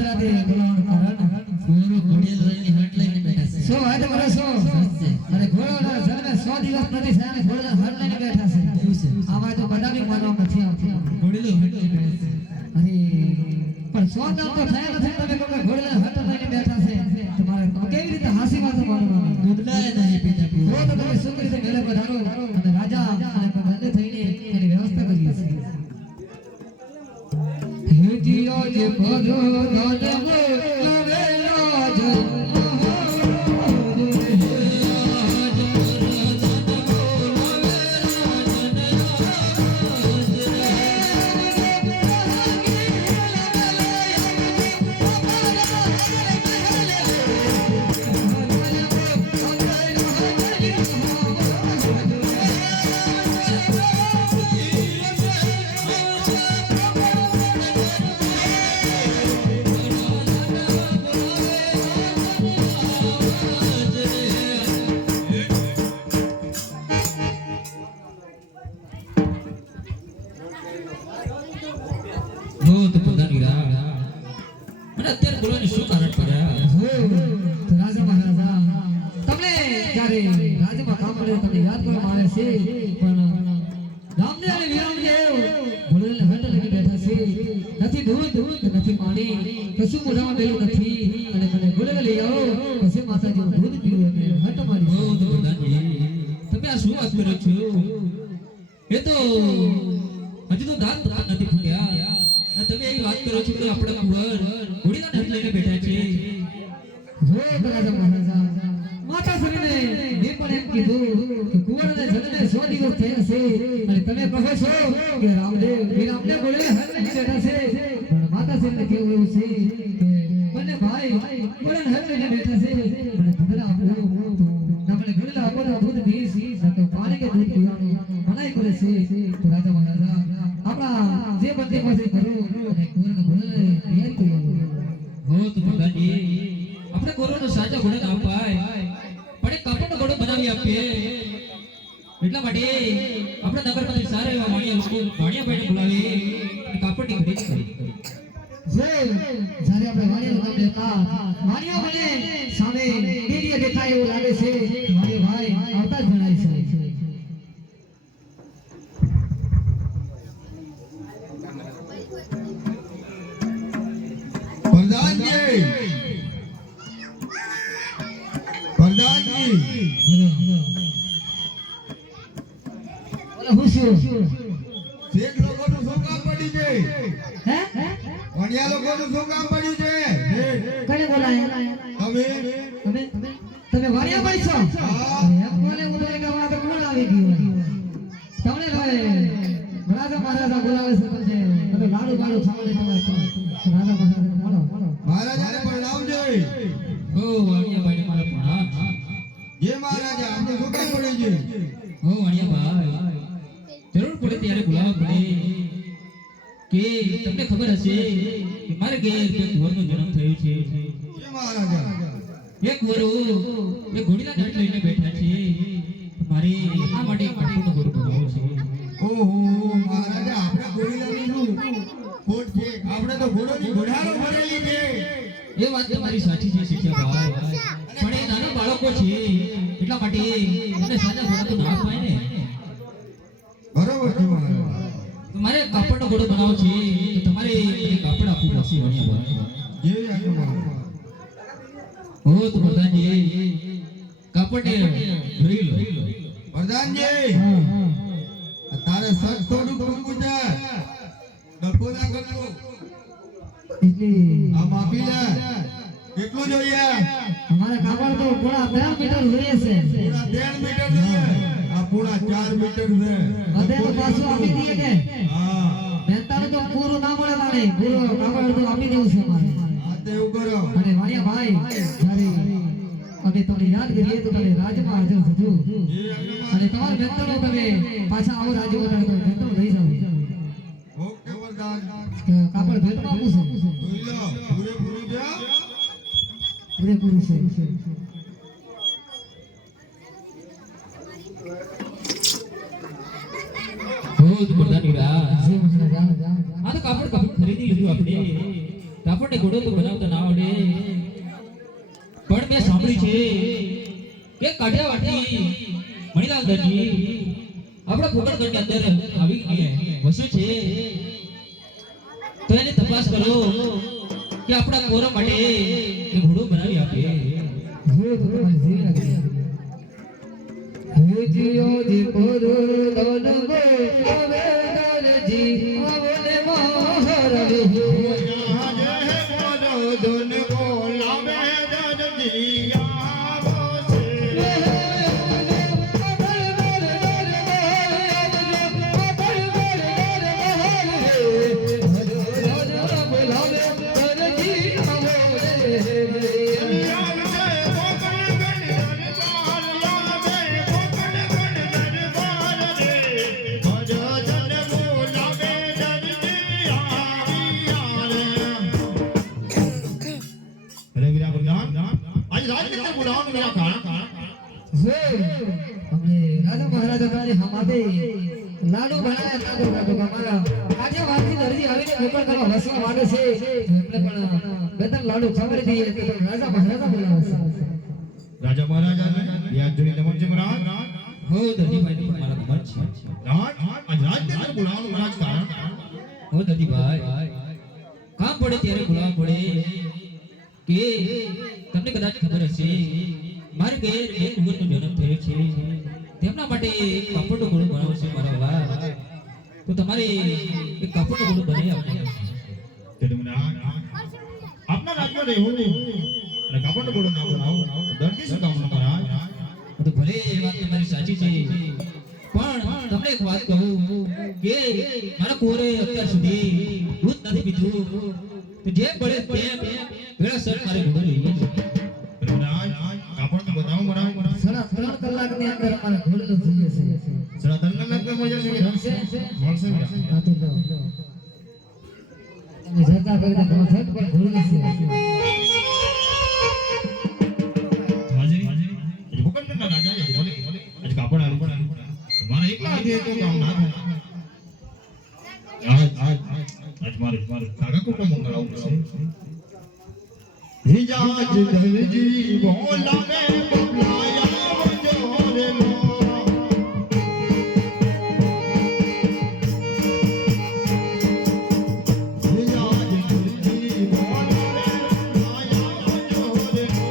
મધરાતે બોલાવવાનું કારણ પૂરો ઘોડિયાલ લઈને હાટ લઈને બેઠા છે. સો હાથ મારો સો અરે ઘોડો જન્મે 100 દિવસ નથી થયા ને ઘોડા હાટ લઈને બેઠા છે. આમાં તો બદામી માનવા નથી આવતી. ઘોડિયાલ હાટ લઈને બેઠા છે. અરે પણ 100 દામ તો થયા નથી તમે કોઈ ઘોડા હાટ લઈને બેઠા છે. તમારે કેવી રીતે હાસી વાતો માનવાની? દૂધડાય નહીં પીતા પીવો. તો તમે શું રીતે મેલે પધારો અને રાજા અને બંને થઈને એની વ્યવસ્થા કરીએ છીએ. હેજીઓ જે પધો ધનમો આવેલો જન્મ તો પ્રધાની રા મને અત્યારે બોલવાની શું કારણ પડ્યા? તો રાજા મહારાજા તમને જ્યારે રાજમાં કામ પડે તમને યાદ કરવામાં આવે છે પણ રામને અને વિરામદેવ ભોળેલા હટ લઈને બેઠા છે. નથી દૂધ નથી પાણી કશું મોઢામાં મેલું નથી અને મને ભોળેલા લઈ આવો પછી માતાજીનું દૂધ પીવું અને હટ મારી. તો પ્રધાનજી તમે આ શું વાત કરો છો? એ તો હજુ તો દાંત નથી ફૂટ્યા. તમે એવી વાત કરો છો કે આપણે કુંવર ઘોડીના હાથ લઈને બેઠા છે. જો રાજા મહારાજા માતાશ્રીને મેં પણ એમ કીધું કે કુંવરને જન્મે 100 દિવસ થયા છે અને તમે કહો છો કે રામદેવ બોલે હર લઈને બેઠા છે. પણ માતાશ્રીને કેવું એવું છે કે બંને ભાઈ બોલે હર લઈને બેઠા છે. પણ ધુધરા આપો તો આપણે ઘરેલા આપો તો દૂધ પીસી તો પાણી કે દૂધ પીવાનું મનાઈ કરે છે. તો રાજા મહારાજા આપણા જે બંને પાસે કરો અને કુંવરને બોલે તૈયાર કરી હો તો પ્રધાનજી આપણે કોરોનો સાજા ઘોડે ના અપાય પણ એક કાપડનો ઘોડો બનાવી આપીએ. એટલા માટે આપણે નગરમાંથી સારા એવા વાણિયા ભાઈને બોલાવી અને કાપડની ખરીદી કરી. જ્યારે આપણે વાણિયાનું નામ લેતા વાણિયા મને સામે ડેરીએ દેખાય એવું લાગે છે. મારી ભાઈ આવતા જ જણાય છે. શેખ લોકોનું શું કામ પડ્યું છે? હે વણિયા લોકોનું શું કામ પડ્યું છે? કોને બોલાય? તમે વાણિયા ભાઈ છો? એમ બોલે ઉધરે ગામમાં તો કોણ આવી ગયું? તમને રાજા મહારાજા બોલાવે છે. તમે લાડુ સાંભળે તમારે રાજા મહારાજા બોલો મહારાજાને પ્રણામજો. હો વાણિયા ભાઈને મારા પ્રણામ. જે મહારાજા આપણે શું કામ પડ્યું છે? હો વાણિયા ભાઈ જરૂર પડે ત્યારે બોલાવવા પડે કે તમને ખબર હશે કે મારે ઘેર એક કુંવરનો જન્મ થયો છે. જે મહારાજા એક કુંવરો એ ઘોડીના હાથ લઈને બેઠા છે. મારે આ માટે એક કાપડનો ઘોડો બનાવવો છે. ઓહો મહારાજા આપણે ઘોડીલાની શું ખોટ છે? આપણે તો ઘોડોની ઘોડારો ભરેલી છે. એ વાત તમારી સાચી છે શિક્ષા ભાઈ પણ એ નાના બાળકો છે એટલા માટે એમને સાજા ઘોડા તો ના અપાય ને. બરોબર છે મહારાજા. મારે કાપડનો ઘોડો બનાવવો છે તો તમારે કાપડ આપવું પડશે વાણિયા ભાઈ. જે આજ્ઞા મહારાજા. હો તો પ્રધાનજી કાપડને જોઈ લો. પ્રધાનજી તારે સચ થોડું ટૂંકું છે. ડખો ના કરતો. એટલે આ માપી લે. કેટલું જોઈએ? અમારા કાપડ તો પૂરા 3 મીટર જોઈએ છે. પૂરા 1.5 મીટર જોઈએ. આ પૂરા 4 મીટર છે. બધે તો પાછું આપી દઈએ કે હા બેતારે તો પૂરું ના મળે મારે પૂરો કાપડ તો આપી દેવું છે મારે. આ તો એવું કરો. અને વાણિયા ભાઈ જ્યારે અમે તમને યાદ કરીએ તો તમે રાજમાં હાજર થજો જે આજ્ઞા અને તમારા બેતારો તમે પાછા આવો રાજ્યમાં તો બેતારો લઈ જાવ. ઓકે પ્રધાન. કાપડ ભેટમાં આપું છું. જોઈ લો પૂરેપૂરું છે. પૂરેપૂરું છે. હો તો પ્રધાનજી જે મહારાજા આ તો કાપડ ખરીદી લીધું આપણે. કાપડને ઘોડો તો બનાવતા ના આવડે, પણ મેં સાંભળ્યું છે કે કાઠિયાવાડથી મણિલાલ દરજી આપણા પોકરણગઢની અંદર આવી વસે છે. તો એની તપાસ કરો કે આપણા કોરા માટે એ ઘોડો બનાવી આપે. હે તો તમારી જેવી લાગે. હે જીઓ જી પર દન ગો આવે દરજી આવને મહાર રે. राजा महाराजा तारे हमारे लाडू बनाया ताको काको हमारा આજે વાતની દરજી આવીને ગોપાલ કરવા વસવા માંગે છે એટલે પણ બેતન લાડુ ખબર દીએ તો રાજા મહારાજા બોલાવે છે. રાજા મહારાજા યાદ જોઈ નમન છે મહારાજ. હો દરજીભાઈ મારા નમન છે. રાજ આજ રાજને બોલાવવાનું રાજકારણ. હો દરજીભાઈ કામ પડે ત્યારે બોલાવવા પડે કે તમને કદાચ ખબર હશે મારે ઘેર એક ઉગરનો જન્મ થયો છે, તેમના માટે કાપડનો ઘોડો બનાવવો છે મારા વાલા. તો તમારે એક કાપડનો ઘોડો બનાવી આપજો. આપના રાજમાં રહેવું અને કાપડનો ઘોડો ના બનાવો દર્દી શું કામ મહારાજ. તો ભલે એ વાત તમારી સાચી છે, પણ તમને એક વાત કહું કે મારા કોરે અત્યાર સુધી દૂધ નથી પીધું, તો જે પડે તે વેળાસર મારે ઘોડો જોઈએ છે. કાપડ બનાવો મહારાજ. સાડા 3 કલાકની અંદર અમારા ઘોડો જોઈએ છે. સાડા 3 કલાકમાં મળી જશે. મળશે? મળશે. આ તો લો. તમે જતા કરી દો ફટ પર ઘોડો છે. હાજી ભૂકંપના રાજા છે બોલે આજ કાપડ આલું મારા એકલા હાથે તો કામ ના થાય. આજ મારે કાકા કોકો મંગળાવું છે. હિજાજ દરજી બોલાવે બોલાયા વજોરે લો. હિજાજ દરજી બોલાવે બોલાયા વજોરે લો.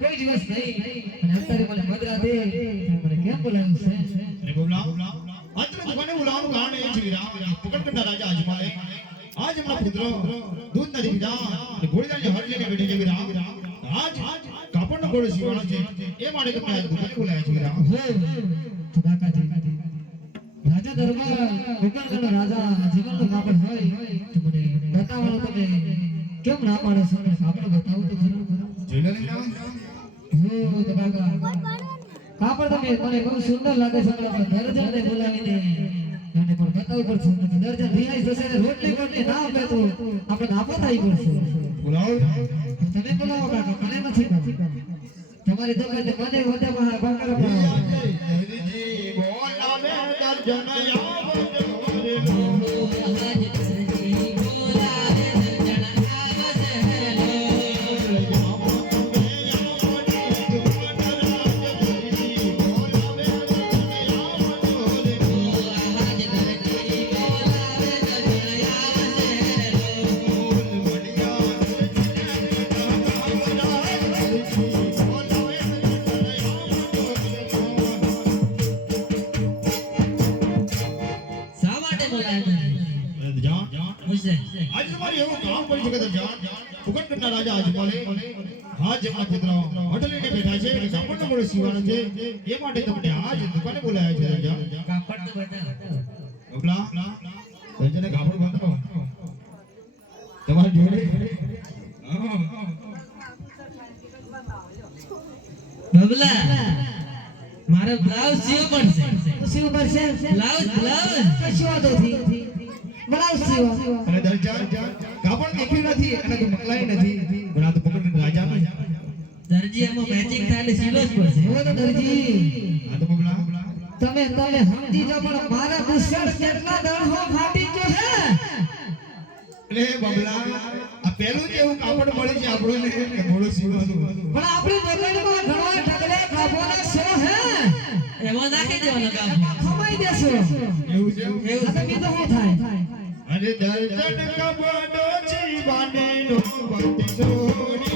કોઈ દિવસ નહીં અને અત્યારે મને મદરાતે મને કેમ બોલાવ્યું છે? અને બોલા આત્રે દુકાને બોલાવવાનું કારણ એ છે વિરામ પકડકંડા રાજા અજમાલે આજ એમના પુત્ર દૂધ નથી પીધા અને ઘોડીદારની હળ લઈને બેઠે છે વિરામ. આજ કાપડનો ઘોડો સીવવાનો છે એ માટે તમને આજ દુકાને બોલાયા છે વિરામ. તો કાકાજી રાજા દરબાર ગોકર્ણનો રાજા જીવનનો કાપડ હોય તો મને બતાવવાનો તમે કેમ ના પાડો છો? આપણે બતાવું તો ખરું. જોઈ લો ને વિરામ. તો કાકા કાપડ તમે મને બહુ સુંદર લાગે છે, પણ દર્જનને બોલાવીને એને પણ બતાવવું પડશે. દર્જન રિહાઈ જશે ને રોટલી બોટલી ના આપે તો આપણે નાપા થઈ પડશે. બોલાવો તમે બોલાવો કાકા, મને નથી તમારી દુકાને મને વધે ભાગર હરિજી બોલાવે દર્જન આવજો રે લો. પૂછે આજે તમારે એવું કામ કરી શકે જાન ફુકટના રાજા અજમલે આજ એમના પુત્ર હોટલીને બેઠા છે અને કાપડનો મોડો સીવાનો છે એ માટે તમને આજ દુકાને બોલાયા છે રાજા કાપડ તો બતાવો બબલા સંજયને કાપડ બતાવો તમારી જોડે બબલા મારે બ્લાઉઝ સીવો પડશે શિવ પરસે બ્લાઉઝ કશું વાંધો નથી બ્લાઉઝ સીવો અને દરજા કાપડ દેખ્યું નથી અને તો મકલાઈ નથી પણ આ તો ફુકટના રાજાનો છે. દરજી એમાં મેચિંગ થાય સીલો જ પડશે હવે તો દરજી આ તો બબલા તમે સમજી જાઓ પણ મારા બુશર્ટ કેટલા દળહો ફાટી ગયો છે અરે બબલા આ પહેલું જ એવું કાપડ મળી છે આપણને કે મોડો સીવાનું પણ આપણી જગતમાં ઘણો ઢગલે કાપોને સો હે એમાં નાખી દેવાનો કામ ખમાઈ દેશો એવું છે આ તો કીધું શું થાય અરે દર્શન કબડો જીવાને નો બંધ છોડી